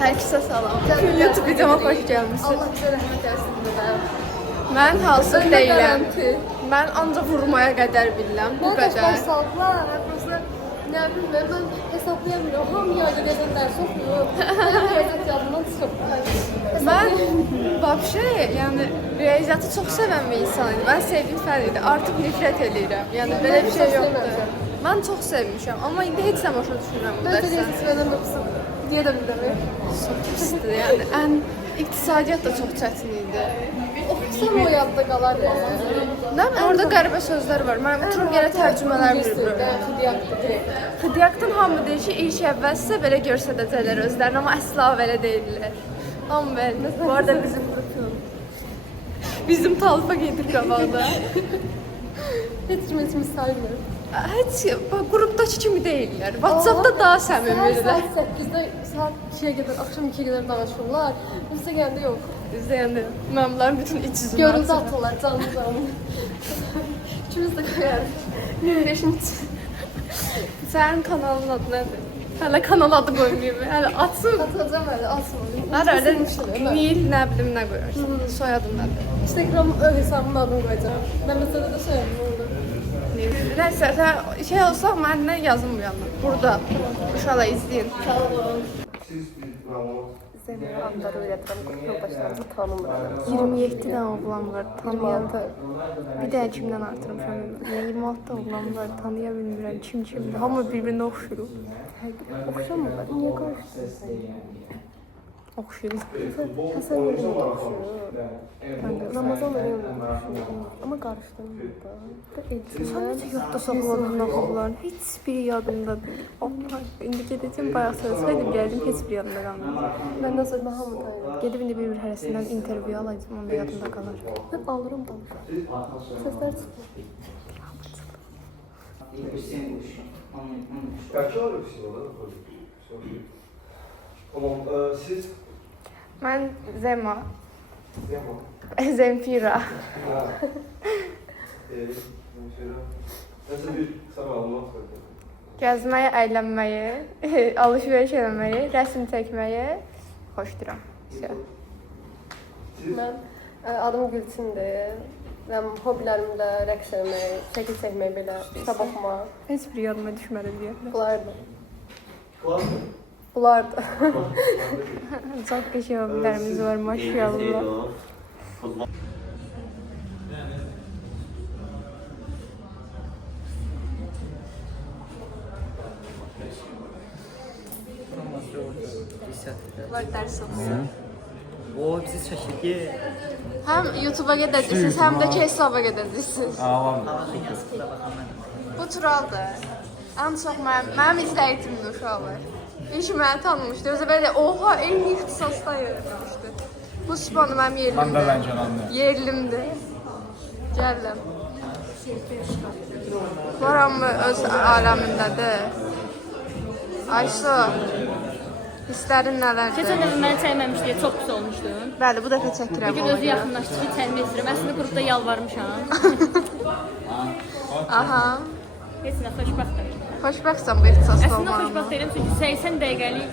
Herkese salam. YouTube videoma xoş gəlmisiniz. Allah bizə rəhmət etsin. Mən halsız deyiləm. Mən ancaq vurmaya qədər bilirəm. Bu Mən qədər. saldılar. Prosta nə bilim mən hesablayamıyorum. Hamı yayda gedən dərs oxuyur. Riyaziyyat yadımdan çıxıb. Mən vəbşə, yəni riyaziyyatı çox sevən bir insan idim. Mən sevdiyim fən idi. Artıq nifrət edirəm. Yəni belə bir şey yoxdur. Mən çox sevmişəm, amma indi heç nə başa düşmürəm bu Mən də dərsə. riyaziyyat yoxsam deyə də bilmirəm. Çox pisdir. Yəni ən iqtisadiyyat da çox çətin idi. Oxusam o yadda qalar yəni. Nə bilim, orada qəribə sözlər var. Mən oturub yerə tərcümələr bilmirəm. Xidiyaqdan hamı deyir ki, ilk əvvəl sizə belə göstərəcəklər özlərini, amma əsla belə deyirlər. Amma belə. Bu arada bizim talfa gedir qabaqda. Heç kim heç kimi saymır. Heç qrupdakı kimi deyirlər. WhatsApp-da daha səmimidirlər. Saat 8-də saat 2-yə qədər, axşam 2-yə qədər danışırlar. Bizdə gəndə yox. İzləyəndə məmlərin bütün iç yüzünü Görüntü atırlar canlı. İkimiz də qoyarıq. Nefreşimiz. Sənin kanalın adı nədir? Hələ kanal adı qoymayayım. Hələ atsın. Atacağım hələ, atmadım. Hər Nil nə bilim nə qoyarsan. Soyadın nədir? Instagram hesabımın adını qoyacağım. Mən məsələdə də soyadım oldu. Nəysə, şey olsa məndən yazın bu yanına. Burada. Uşaqlar izləyin. Sağ olun. Zeynep adları öyrədirəm, qrup başlarını tanımıram. 27 dənə oğlan var, tanıyanda. Bir dənə kimdən artırmışam. 26 oğlan var, tanıya bilmirəm kimdir. Hamı bir-birinə oxşuyur. Oxşamırlar, niyə qarışdırırsan? Oxşuyur. Həsən yerində də oxşuyur. Ramazanla yerində də oxşuyur. Amma qarışdırmırlar. Sən necə yadda saxladın oğulların? Heç biri yadımda deyil. Allah, indi gedəcəm, bayaq söylesəydim, gəldim, heç biri yadımda qalmadı. Məndən sonra hamı tanıyır. Gedib indi bir hərəsindən intervyu alacağım, onda yadımda qalar. Mən alırım danışırım. Səslər çıxır. Kaç var всего, да? Tamam, siz? Mən Zema. Zema. Zemfira. Ha. Zemfira. Nasıl bir kısa bağlamak var? Gəzməyi, əylənməyi, alış-veriş eləməyi, rəsm çəkməyi xoşduram. Siz? Mən adım Gülçindir. Mən hobilərimdə rəqs etmək, şəkil çəkmək belə, kitab oxumaq. Heç bir yadıma düşmədi deyə. Bunlardır. Klas mı? Bunlardır. Çox qəşəng hobilərimiz var, maşallah. Var dərs oxusun. O bizi çəkir ki, Həm YouTube-a gedəcəksiniz, həm də hesaba gedəcəksiniz. Bu Turaldır. Ən çox mənim izləyicimdir uşaqlar. İlk məni tanımışdı. Özü belə oha, eyni ixtisasda yerləmişdi. Bu Sübhanı mənim yerlimdir. Yerlimdir. Gəldim. Varamı öz aləmindədir. Aysu, hisslərin nələrdir? Keçən dəfə məni çəkməmiş deyə çox pis olmuşdun. Bəli, bu dəfə çəkirəm. Bugün özü yaxınlaşdı ki, çəkmək istəyirəm. Əslində qrupda yalvarmışam. Aha. Heç nə, xoşbəxtəm. Xoşbəxtsən bu ixtisasda Əslində olmağına. xoşbəxt deyiləm çünki 80 dəqiqəlik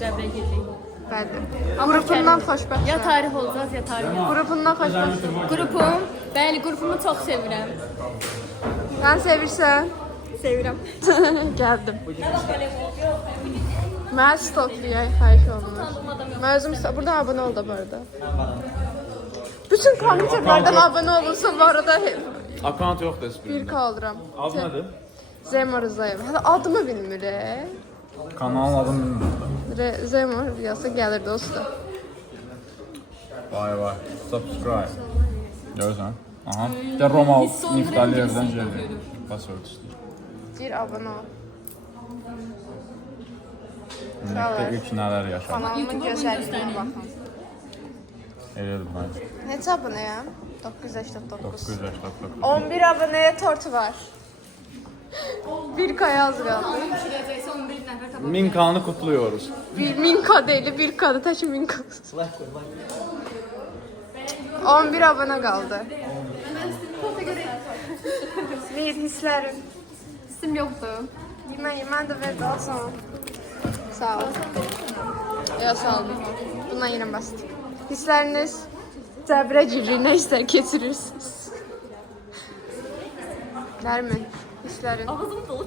cəbrə girdik. Bəli. Qrupundan xoşbəxtsən. Ya tarix olacağız, ya tarix. Qrupundan xoşbəxtsən. Qrupum, bəli, qrupumu çox sevirəm. Sən sevirsən? Sevirəm. Gəldim. Mən stokluyay, xahiş olunur. Mən özüm buradan abunə ol da bu arada. Bütün kompüterlərdən abunə olursa bu arada Akant yoxdur heç 1K alıram. Adı nədir? Zeymar Rızayev. Hələ adımı bilmirəm. Kanalın adını bilmirəm. Zeymar yazsa gəlir dostum. Vay vay. Subscribe. Görürsən? Aha. Də Romal Niftaliyevdən gəldi. Password istəyir. Gir abunə ol. Ümumiyyətlə ilk nələr yaşadı? Kanalımın gözəlliyinə baxın. Elədim mən. Neçə abunəyəm? 989. 989. 11 abunəyə tortu var. 1K az qaldı. 1000K'nı kutluyoruz. 1000K deyil, 1K'da tək 1000K. 11 abunə qaldı. Bir hisslərim. İsim yoxdur. Mən də ver qalsın. Sağ ol. Ya sağ olun. Bundan yine bastık. Hisleriniz Cəbrə cibri ne ister keçirirsiniz? Nermin? Hislerin. Ağzım dolu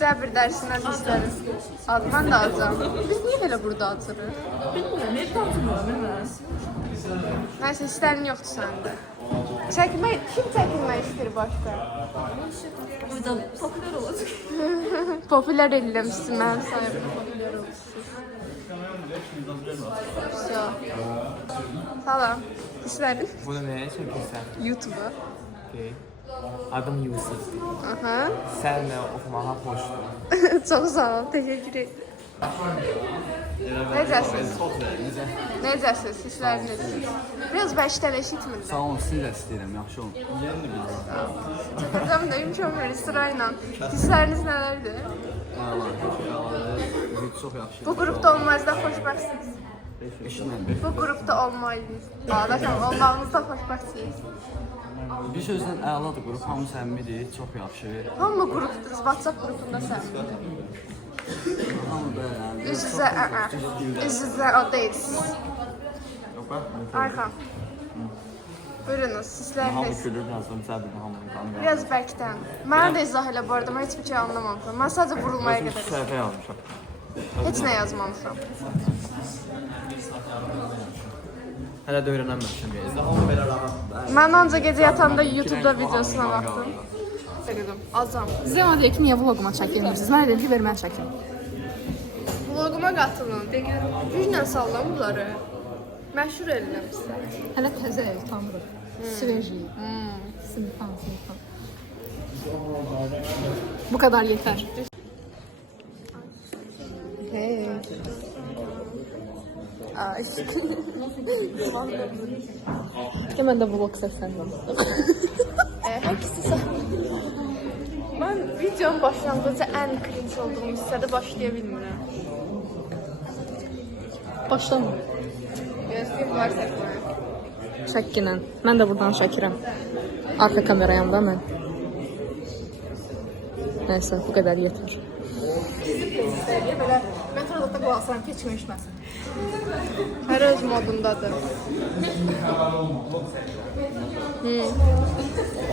Cəbir dərsindən hislerin. Ben de alacağım. Biz niye böyle burada atırıq? Bilmiyorum, ne tanıtmıyorum ben. Neyse hislerin yoktu sende. Çekme, kim çekilmek ister başka? Buradan popüler olacak. Popüler eləmişsin mənim sayımda popüler olmuşsun. Salam. Hislerin. Bunu nəyə çəkirsən? YouTube'a. Okay. Adım Yusuf. Aha. Sənlə oxumağa xoşdur. Çok sağ ol. Teşekkür ederim. Necəsiniz? Necəsiniz? Hisləriniz? Biraz bəlkə eşitmirəm. Sağ olun, siz də istəyirəm, yaxşı olun. Hocam da imkanları sırayla. Hisləriniz nələrdir? Çox yaxşı. Bu qrupda olmazda xoşbəxtsiniz. Eşitməm. Bu qrupda olmalıydınız. Arkadaşlar olmağınızda xoşbəxtsiniz. Bir sözlə əladır qrup, hamı səmimidir, çox yaxşı. Hamı qrupdur, WhatsApp qrupunda sən. Hamı belə. Üz-üzə o deyilsiniz. Arxam. Buyurunuz, hisləriniz. Gülür yazdım, səbirlə hamını qanı. Biraz bərkdən. Mənə də izah elə bu arada, mən heç bir şey anlamamışam. Mən sadəcə vurulmaya qədər. Səhifə yazmışam. Heç nə yazmamışam. Hələ də öyrənəməmişəm. Mən ancaq gecə yatanda YouTube'da videosuna baxdım. Azam. Zema deyir ki, niyə vloguma çəkilmirsiniz? Mən dedim ki, ver mən çəkim. Vloguma qatılın. Güclə sallam bunları. Məşhur edirəm sizə. Hələ təzə ev tanırıq. Sveji. Sinifan. Bu kadar yeter. Hey. Ay. Hemen de vlog səsləndim. Hangisi? Mən videonun başlanğıcı ən cringe olduğum hissədə başlaya bilmirəm. Başlama. Gözlüyüm var səslər. Çəkkinən. Mən də buradan çəkirəm. Arka kamerayam da mən. Neyse, bu kadar yeter. Belə metroda da qoyarsan ki, çıxmışmasın. Hər öz modundadır.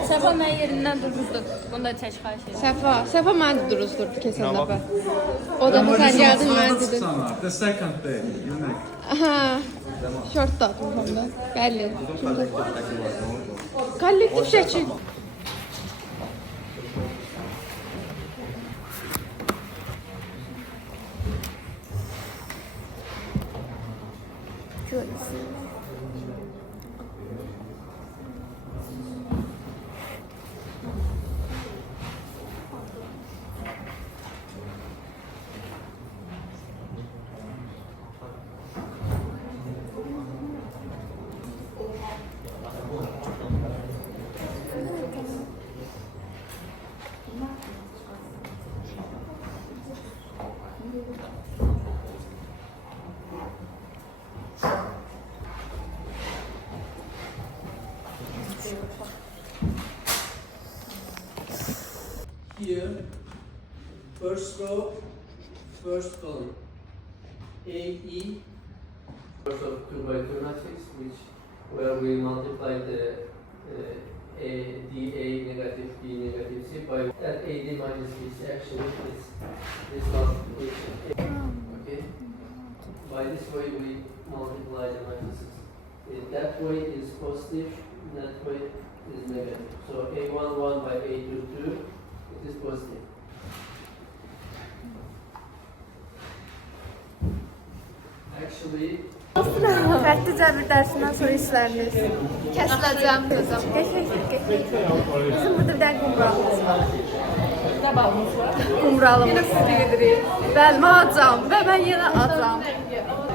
Səfa mən yerindən durmuşdu. Bunu da çək xahiş edirəm. Səfa məni də duruzdurdu keçən dəfə. O dəfə sən gəldin mən dedim. The second day, Aha. Şort da atmışam da. Bəli. Kollektiv şəkil. Here, first row, first column. AE. Of 2 by 2 matrix, which where we multiply the DA negative B negative C by that AD minus B C actually is this multiplication. Okay. By this way we multiply the matrices. That way is positive, that way is negative. So A11 by A22, it is positive. Actually, Fərqli cəbir dərsindən sonra hissləriniz. Kəsiləcəm qızım. Bizim burada bir dənə qumralımız var. Nə bağımız var? Qumralımız deyirik. Bəli, mən acam və mən yenə acam.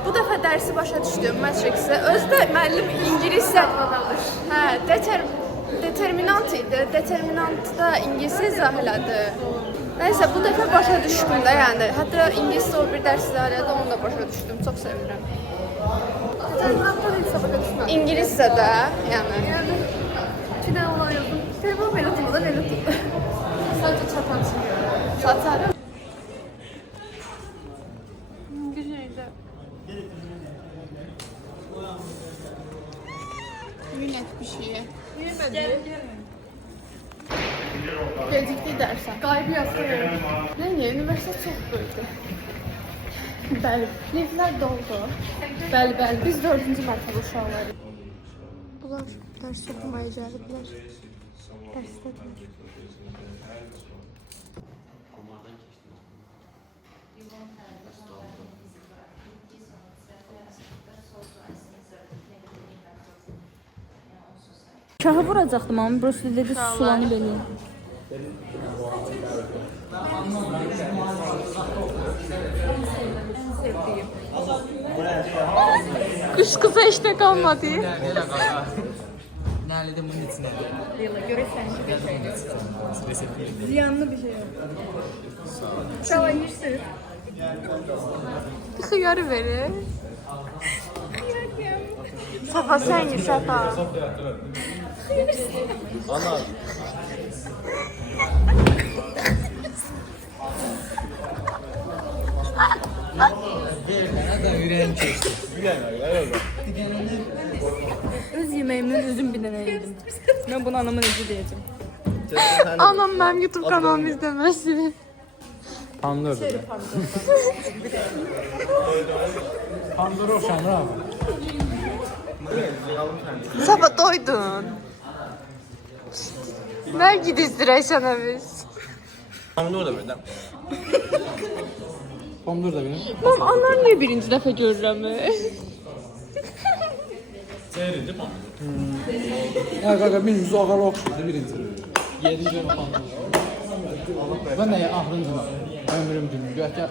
Bu dəfə dərsi başa düşdüm Matrix-i. Özdə müəllim ingiliscə hə, determinant idi. Determinant da ingiliscə izah elədi. Nəysə, bu dəfə başa düşdüm də, yəni. Hətta ingiliscə o bir dərs izah elədi, onu da başa düşdüm. Çox sevirəm. İngiliscə də, yəni. İki dənə olan yazdım. Telefon belə tutmadı, belə tutdu. Sadəcə çatan çıxıyor. Çatar. Gecikdik dərsə. Qayıb yazdım. Nə, üniversitet çox böyükdür. Bəli. Liftlər doldu. Bəli, biz 4-cü mərtəbə uşaqlarıyıq. Bunlar dərs oxumaya gəliblər. Dərsdədir. Şahı vuracaqdım amma Bruce Lee dedi sulanıb eləyim. Qış qıza işdə qalmadı. Nəlidir bunun içinə? Görürsən ki, bir şeydir. Ziyanlı bir şey yok. Çalayırsın. Xiyarı verir. Safa sən ye, Safa. Öz yeməyimdən özüm bir dənə yedim. Mən bunu anama necə deyəcəm? Anam mənim YouTube kanalımı izləməsin. Pandordur. Pandor oxşanır abi. Safa doydun. Nə gidizdirək sənə biz? Pandor da belə. Pandor da belə. Mam, anlar niyə birinci dəfə görürəm? Seyirdi pandor. Ya qaqa bilmiyoruz ağalı oxşurdu birinci. 7-ci pandor. Ben de ahırıncı ömrüm günü. Gökə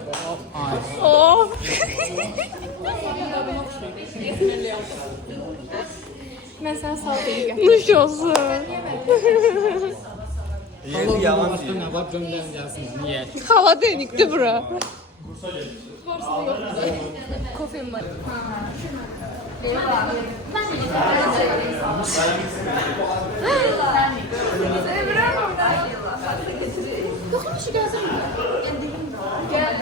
ay. Oh. Ben sana sağ olayım. Nuş olsun. Yedi yalan değil. Ne var gömleğim gelsin. Niye? Hava dönüktü bura. Kofem var. Dokun işi gelsin mi? Gel.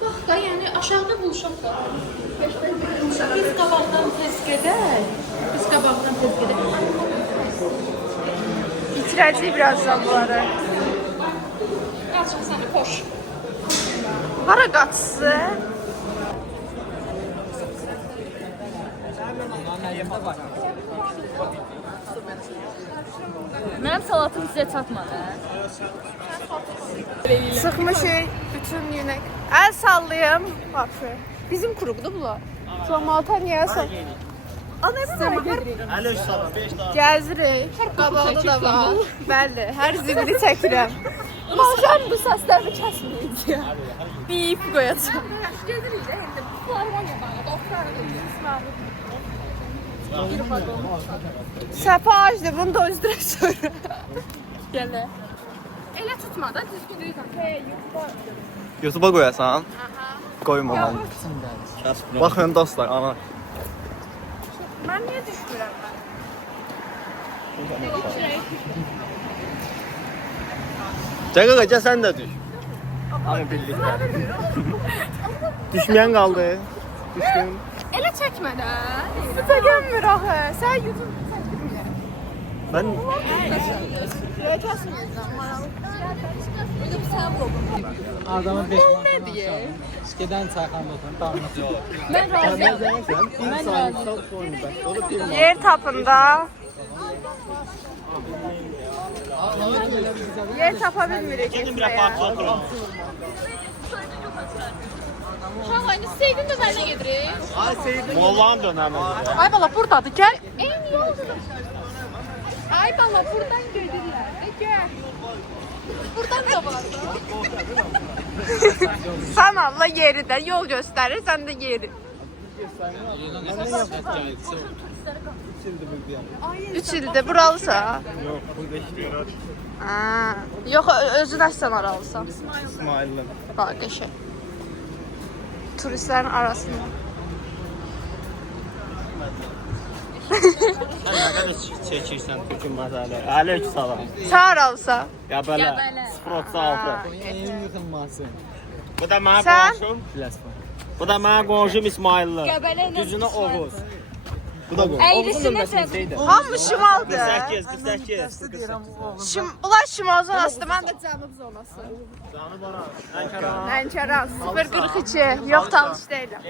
Bak da yani aşağıda buluşaq da. Biz qabaqdan tez gedək. Biz qabaqdan tez gedək. İtirəcək birazdan bunları. Qaçın səni, koş. Hara qaçsı? Mənim salatım sizə çatmadı. Sıxmışıq bütün yünək. Əl sallayım. Vapşı. Bizim kuruqdur bunlar. Çomalta niyə sal? Ana Ələ salam 5 daha. gəzirik. Qabağda da var. Bəli, hər zibili çəkirəm. Maşan bu səslərini kəsməyəcək. Bip qoyacaq. Gedirik də indi. Bunlar var ya bana, doktorlar Səpa açdı, bunu da özdirək sonra. Gələ. Elə tutma da, düzgün YouTube'a qoyasan? Qoyma mən. Baxın dostlar, ana. Mən niyə düşmürəm mən? Cəqaqa, gəl sən də düş. Amma birlikdə. Düşməyən qaldı. Düşdün. Elə çəkmə də. Sizə gəlmir axı. Sən YouTube çəkmir. Mən Niyə kəsmirsən? Adamın 5 Ne diye? Şikedən çayxanda oturun. Tamam. Mən razıyam. mən razıyam. Yer tapında. Yer tapa bilmirik getməyə. Uşaq aynı Seydin də mənə gedirik. Mollağın dönəmi. Ay bala buradadır, gəl. Eyni yoldur. Ay bala buradan gedirlər. Gəl. Buradan da var. Sən Allah yeridən yol göstərir, sən də yeri. 3 ildir buralısa? Yox, burada işləyir. Yox, özün əsən aralısan. İsmail'im. Bak qəşəng. Turistlərin arasında. Sən nə qədər çəkirsən Türkün məzəli? Aleyküm salam. Sən aralısa? Qəbələ. 036. Bu da mənim Sən? qonşum. Bu da mənim qonşum İsmail'li. Düzünə Oğuz. Əyrisini hamı şimaldır. 48. Bunlar şimal zonası, mən də cənub zonası. Lənkəran 042. Yox, tanış deyiləm.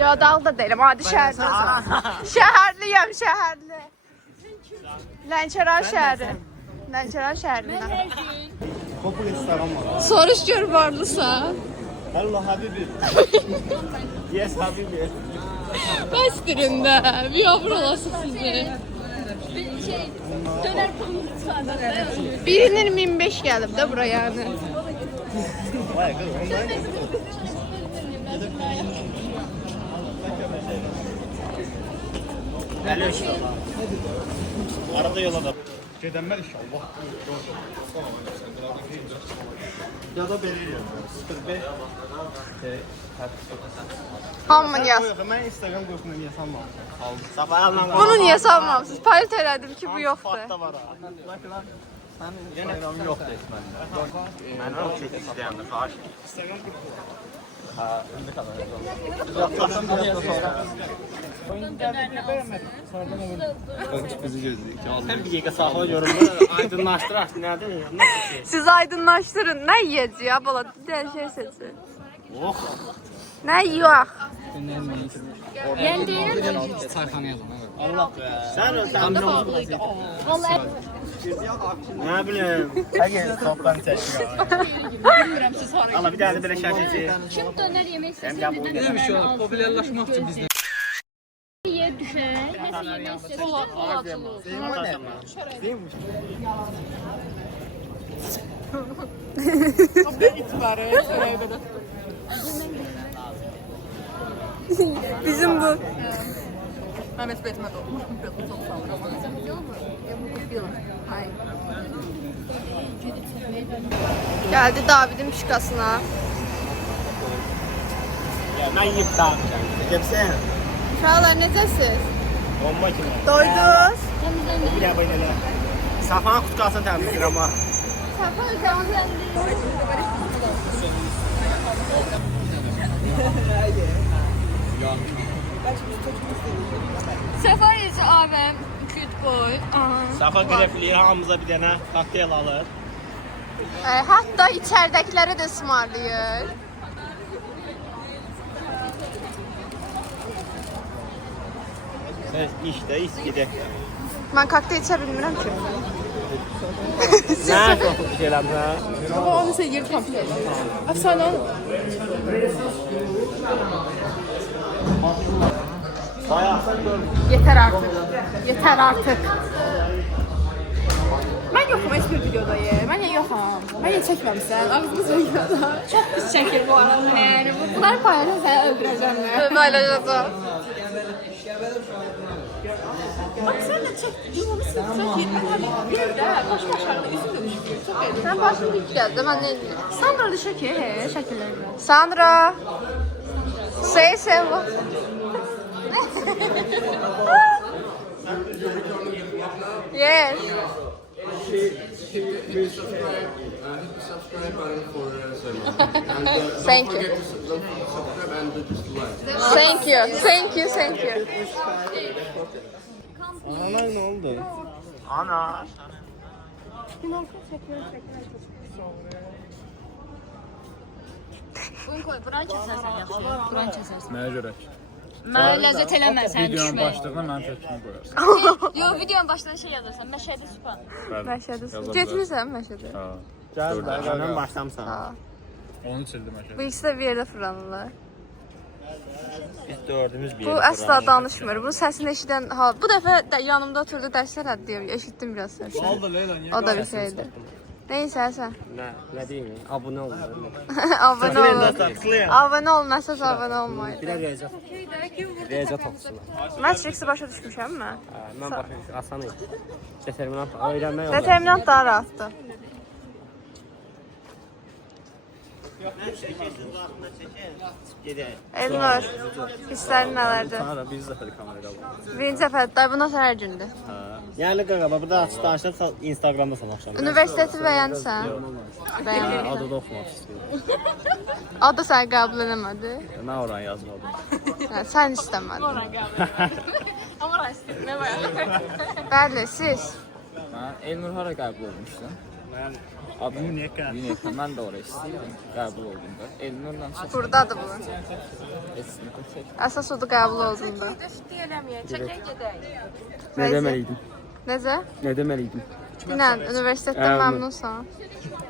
Yox, dağ da deyiləm, adi şəhərdə. Şəhərliyəm, şəhərli. Lənkəran şəhəri. Lənkəran şəhərindən. Soruş gör varlısan. Allah Habibi. Yes Habibi. Bəstirin də, bir yavru olası sizi. Birinin 15 gəlib də bura yəni. Arada yola da. Gedənmər inşallah. Ya da belə eləyəm. 05. Hamı yaz. Mən Instagram qrupuna niyə salmamışam? Sabah əlimdən Bunu niyə salmamısınız? Payet elədim ki, bu yoxdur. da var ha. Sənin Instagramın yoxdur heç məndə. Mən o çox istəyirəm də xahiş. Instagram qrupu. Ha, indi kadar. Yapsam biraz da sonra. Bizi gözləyik. Sən bir dəqiqə saxla görürəm. Aydınlaşdır artıq nədir? Siz aydınlaşdırın. Nə yiyəcək? Bala, dəyişək seçin. Oh. Nə yox? Çayxanaya Allah be. Sən Vallahi. Nə bilim. Həqiqətən toplan çəkir. Bilmirəm siz hara. Allah bir dənə belə şəkil çək. Kim dönər yemək istəsə Demiş ki, populyarlaşmaq üçün bizdə. yer düşər. Nəsə yemək istəsə Bizim bu. Mehmet Betmez olmuş. Çok sağ olun. Gəldi Davidin pişkasına. Mən yiyib dağıtacağım. Gəpsən. Uşaqlar necəsiz? Bomba kimi. Doydunuz? Bir də belə. Safan qutkasını təmizləyir amma. Səfariyyəci abim, küt boy. Safa qrefliyi hamımıza bir dənə kokteyl alır. Hətta içərdəkiləri də ısmarlayır. İşdə, iskidə. Mən kokteyl içə bilmirəm ki. Nə çox bir şey eləmsən? Baba onu sən yer kokteyl. Əfsanə olur. Bayaqsan görmüş. Yeter artık. Yeter artık. Ben yokum hiçbir videodayım. Ben yokum. Ben de çekmemişsin. Ağzımız videoda. Çok pis çekir bu arada. Yani bunları paylaşırsan seni öldüreceğim ben. Paylaşacağım. Bak sen de çok durmamışsın. Çok iyi. Bir de baş başlarında yüzün de düşüyor. Çok iyi. Sen başını dik geldi. Ben ne diyeyim? Sandra düşüyor ki. Şekillerine. Sandra. Say what? Yes. Thank you. Thank you. Thank you. Thank you. Analar ne oldu? Ana. Buran kəsərsən yaxşı. Buran kəsərsən. Nəyə görə? Mənə ləzzət eləmər sənin Videonun düşməyə. başlığına mənim təklifimi qoyarsan. Yox, videonun başlarına şey yazırsan. Məşədi Süpan. Məşədə. Getmirsən Məşədə? Ha. Gəl mən başlamsan. Onu sildim Bu aşağı. ikisi də bir yerdə fırlanırlar. Biz dördümüz bir Bu əsla danışmır. Bu səsini eşidən hal. Bu dəfə də yanımda oturdu dərslər deyir. Eşitdim biraz səsini. O da bir şeydi. Neyse Həsən. Nə deyim? Abunə olun. Abone olun. Abone olmazsanız abone olmayın. Bir rəyəcət. Rəyəcət olsunlar. Matrix'i başa düşmüşəm mən. Mən baxın, asan idi. Determinant öyrənmək olmaz. Determinant daha rahatdır. Elmar, hisslərin nələrdir? Tanrım, bir dəfədir kamerada var. Birinci dəfədir, day bu nasıl hər gündür? Yəni qaqa, burada açıq danışıq Instagramda sal axşam. Universiteti bəyənsən? Bəyəndim. Adı da oxumaq istəyirəm. Adı səni qəbul eləmədi? Mən oran yazmadım. Sən istəmədin. Ama rastladım. Ne var? Bəli, siz? Mən Elnur hara qəbul olmuşdum? Mən Adım Vineka. Mən də oraya istəyirdim, qəbul oldum da. Elnurla çox Buradadır bu. esnədim çək. Əsas odur qəbul oldun da. nə deməliydim? Necə? Nə deməliydim? Dinən, universitetdən məmnunsan.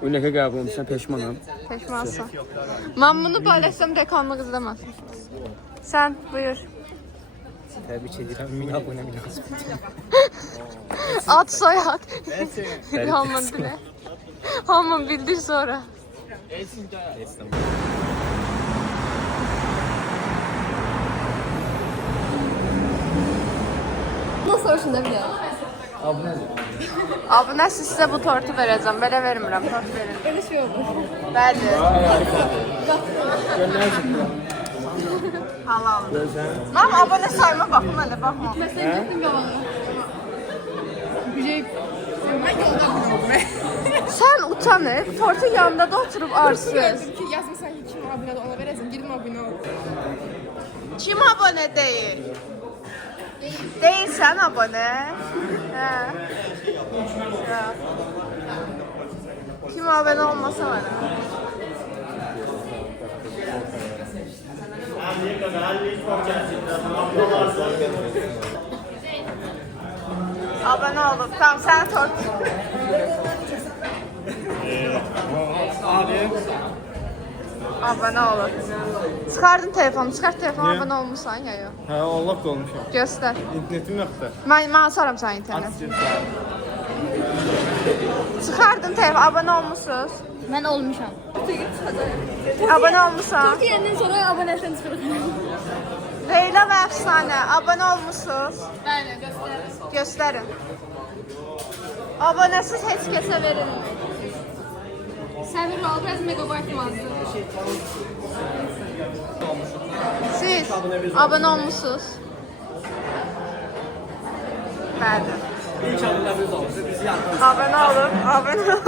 Ünəkə qəbul olmuşsan, peşmanam. Peşmansan. Mən bunu paylaşsam dekanlıq izləməsin. Sən, buyur. Təbrik edirəm, 1000 abunə münasibət. Ad soyad. Hamın bilə. Hamın bildir sonra. Nasıl hoşuna bile? Abunə sizə bu tortu verəcəm. Belə vermirəm, tort verin. Öyle şey olur. Bəli. Halal. Mam abunə sayma baxma hələ, baxma. Mesela gittim yalanı. Bir şey... Ben yolda buluyorum be. Sən utanır, tortun yanında da oturub arsız. Ki yazmasan ki kim abone de ona veresin. Girdim abone ol. Kim abunə deyil? Deyilsən abunə? Hə. Kim abunə olmasa var. Abunə olub. Tamam, sənə tort. Abunə olub. Çıxardın telefonu, çıxart telefonu, abunə olmuşsan ya yox. Hə, Allah da olmuşam. Göstər. İnternetim yoxdur. Mən açaram sən internet. Çıxardın telefonu, abunə olmusunuz. Ben olmuşam. Abunə olmusan. Türkiye'nin sonra abonelikten çıkırım. Leyla və Əfsanə, abunə olmusunuz. Bəli, göstərin. Göstərin. Abunəsiz heç kəsə verilmir. Səvir ol, biraz megabayt mazdır. Siz abunə olmusunuz. Bəli. Abunə olun, abunə olun.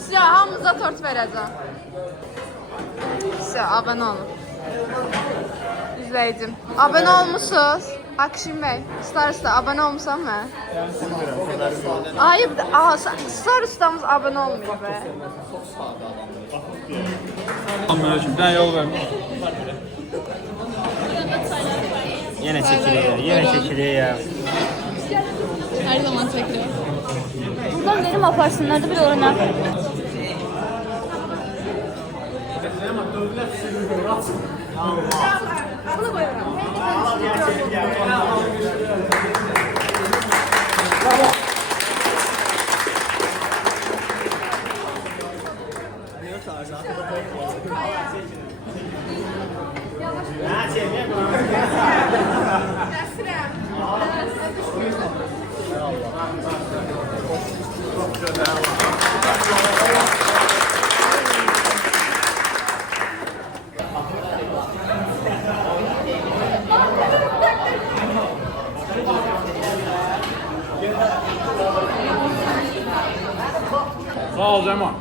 Sizə hamınıza tort verəcəm. Sizə abunə olun. İzləyicim. Abunə olmusunuz. Akşin bəy, Star Usta abunə olmusan mən? Ayıb, Star Usta'mız abunə olmuyor be. Selamünaleyküm. Ben yol vermem. Yenə çəkiliyor, yenə çəkiliyor. Her zaman çekiyor. Buradan benim aparsınlar da bir oynar. Sağ ol Cemal.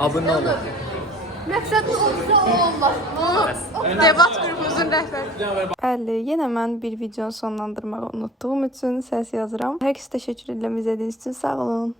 Abunə olun. Məqsədin olsa olmaz. Debat qrupumuzun rəhbəri. Bəli, yenə mən bir videonu sonlandırmağı unutduğum üçün səs yazıram. Hər kəsə təşəkkür edirəm izlədiyiniz üçün. Sağ olun.